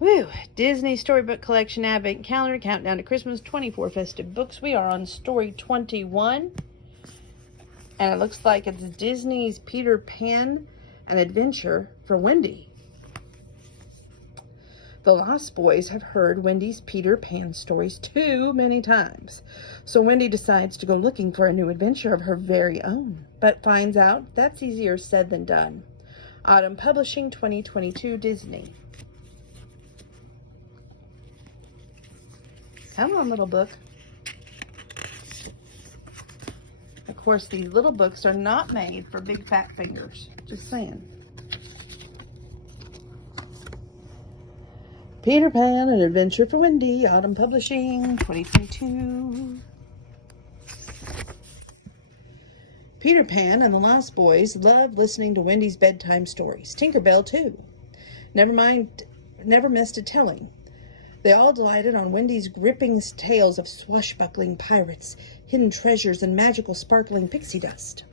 Woo! Disney Storybook Collection Advent Calendar Countdown to Christmas 24 Festive Books. We are on story 21. And it looks like it's Disney's Peter Pan, An Adventure for Wendy. The Lost Boys have heard Wendy's Peter Pan stories too many times. So Wendy decides to go looking for a new adventure of her very own, but finds out that's easier said than done. Autumn Publishing, 2022, Disney. Come on, little book. Of course, these little books are not made for big fat fingers. Just saying. Peter Pan, An Adventure for Wendy, Autumn Publishing, 2022. Peter Pan and the Lost Boys love listening to Wendy's bedtime stories. Tinkerbell, too. Never missed a telling. They all delighted on Wendy's gripping tales of swashbuckling pirates, hidden treasures, and magical sparkling pixie dust.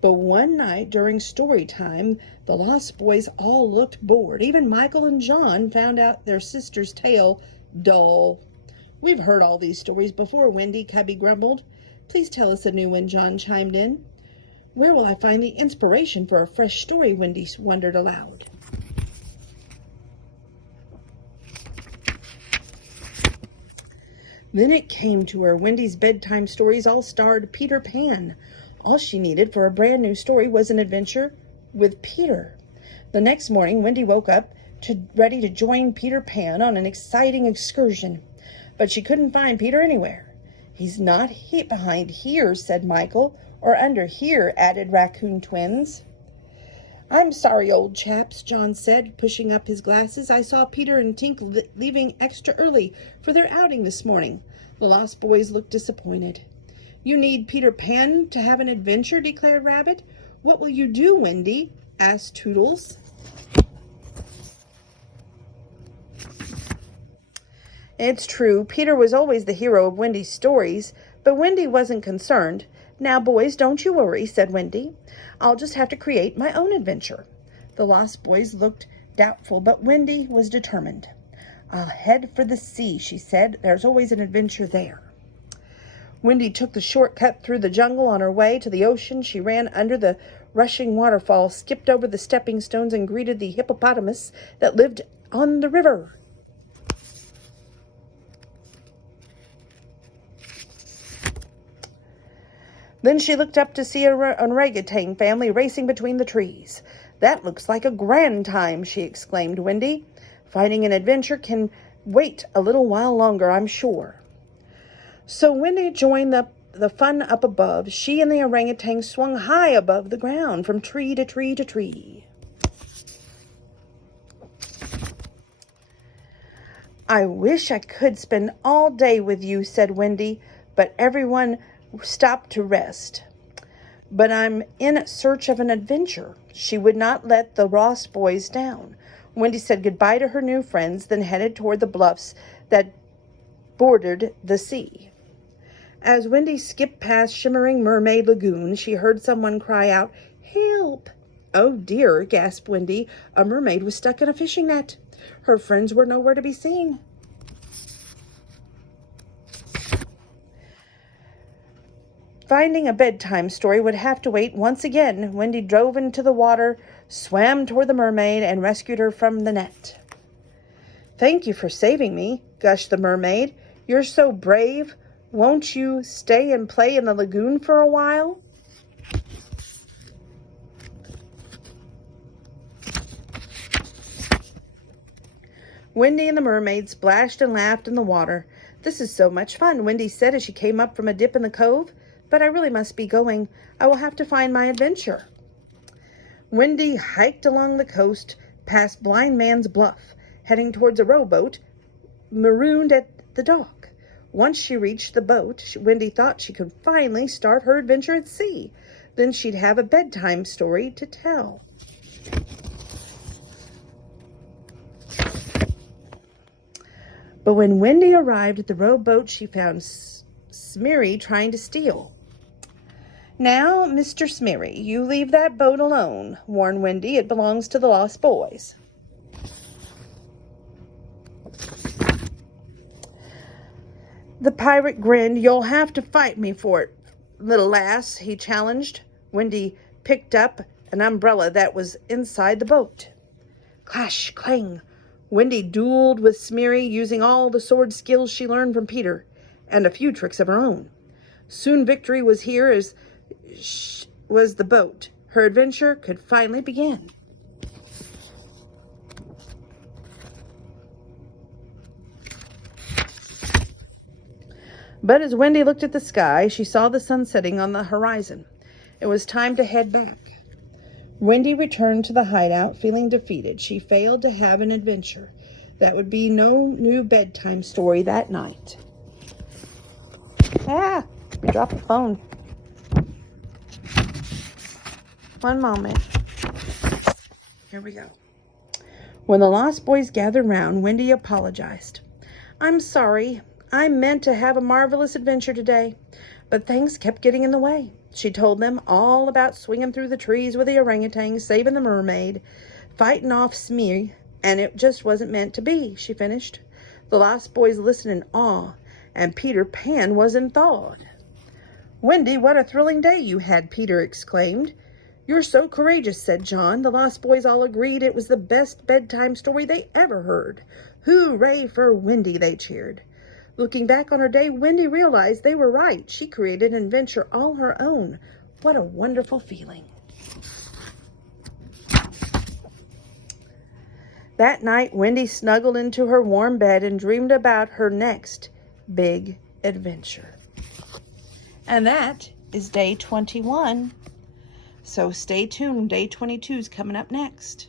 But one night during story time, the Lost Boys all looked bored. Even Michael and John found out their sister's tale dull. "We've heard all these stories before, Wendy," Cubby grumbled. "Please tell us a new one," John chimed in. "Where will I find the inspiration for a fresh story?" Wendy wondered aloud. Then it came to her. Wendy's bedtime stories all starred Peter Pan. All she needed for a brand new story was an adventure with Peter. The next morning, Wendy woke up ready to join Peter Pan on an exciting excursion. But she couldn't find Peter anywhere. "He's not behind here," said Michael. "Or under here," added Raccoon Twins. "I'm sorry, old chaps," John said, pushing up his glasses. "I saw Peter and Tink leaving extra early for their outing this morning." The Lost Boys looked disappointed. "You need Peter Pan to have an adventure," declared Rabbit. "What will you do, Wendy?" asked Toodles. It's true, Peter was always the hero of Wendy's stories, but Wendy wasn't concerned. "Now, boys, don't you worry," said Wendy. "I'll just have to create my own adventure." The Lost Boys looked doubtful, but Wendy was determined. "I'll head for the sea," she said. "There's always an adventure there." Wendy took the shortcut through the jungle. On her way to the ocean, she ran under the rushing waterfall, skipped over the stepping stones, and greeted the hippopotamus that lived on the river. Then she looked up to see an orangutan family racing between the trees. "That looks like a grand time," she exclaimed. "Wendy, finding an adventure can wait a little while longer, I'm sure." So Wendy joined the fun up above. She and the orangutan swung high above the ground, from tree to tree to tree. "I wish I could spend all day with you," said Wendy, but everyone stopped to rest. "But I'm in search of an adventure." She would not let the Lost Boys down. Wendy said goodbye to her new friends, then headed toward the bluffs that bordered the sea. As Wendy skipped past Shimmering Mermaid Lagoon, she heard someone cry out, "Help!" "Oh dear," gasped Wendy. A mermaid was stuck in a fishing net. Her friends were nowhere to be seen. Finding a bedtime story would have to wait once again. Wendy drove into the water, swam toward the mermaid, and rescued her from the net. "Thank you for saving me," gushed the mermaid. "You're so brave. Won't you stay and play in the lagoon for a while?" Wendy and the mermaid splashed and laughed in the water. "This is so much fun," Wendy said as she came up from a dip in the cove. "But I really must be going. I will have to find my adventure." Wendy hiked along the coast past Blind Man's Bluff, heading towards a rowboat marooned at the dock. Once she reached the boat, Wendy thought she could finally start her adventure at sea. Then she'd have a bedtime story to tell. But when Wendy arrived at the rowboat, she found Smeary trying to steal. "Now, Mr. Smeary, you leave that boat alone," warned Wendy. "It belongs to the Lost Boys." The pirate grinned. "You'll have to fight me for it, little lass," he challenged. Wendy picked up an umbrella that was inside the boat. Clash, clang. Wendy dueled with Smeary, using all the sword skills she learned from Peter, and a few tricks of her own. Soon victory was here, as was the boat. Her adventure could finally begin. But as Wendy looked at the sky, she saw the sun setting on the horizon. It was time to head back. Wendy returned to the hideout feeling defeated. She failed to have an adventure. That would be no new bedtime story that night. We dropped the phone. One moment. Here we go. When the Lost Boys gathered round, Wendy apologized. "I'm sorry. I meant to have a marvelous adventure today, but things kept getting in the way." She told them all about swinging through the trees with the orangutan, saving the mermaid, fighting off Smee, and it just wasn't meant to be, she finished. The Lost Boys listened in awe, and Peter Pan was enthralled. "Wendy, what a thrilling day you had," Peter exclaimed. "You're so courageous," said John. The Lost Boys all agreed it was the best bedtime story they ever heard. "Hooray for Wendy," they cheered. Looking back on her day, Wendy realized they were right. She created an adventure all her own. What a wonderful feeling. That night, Wendy snuggled into her warm bed and dreamed about her next big adventure. And that is day 21. So stay tuned. Day 22 is coming up next.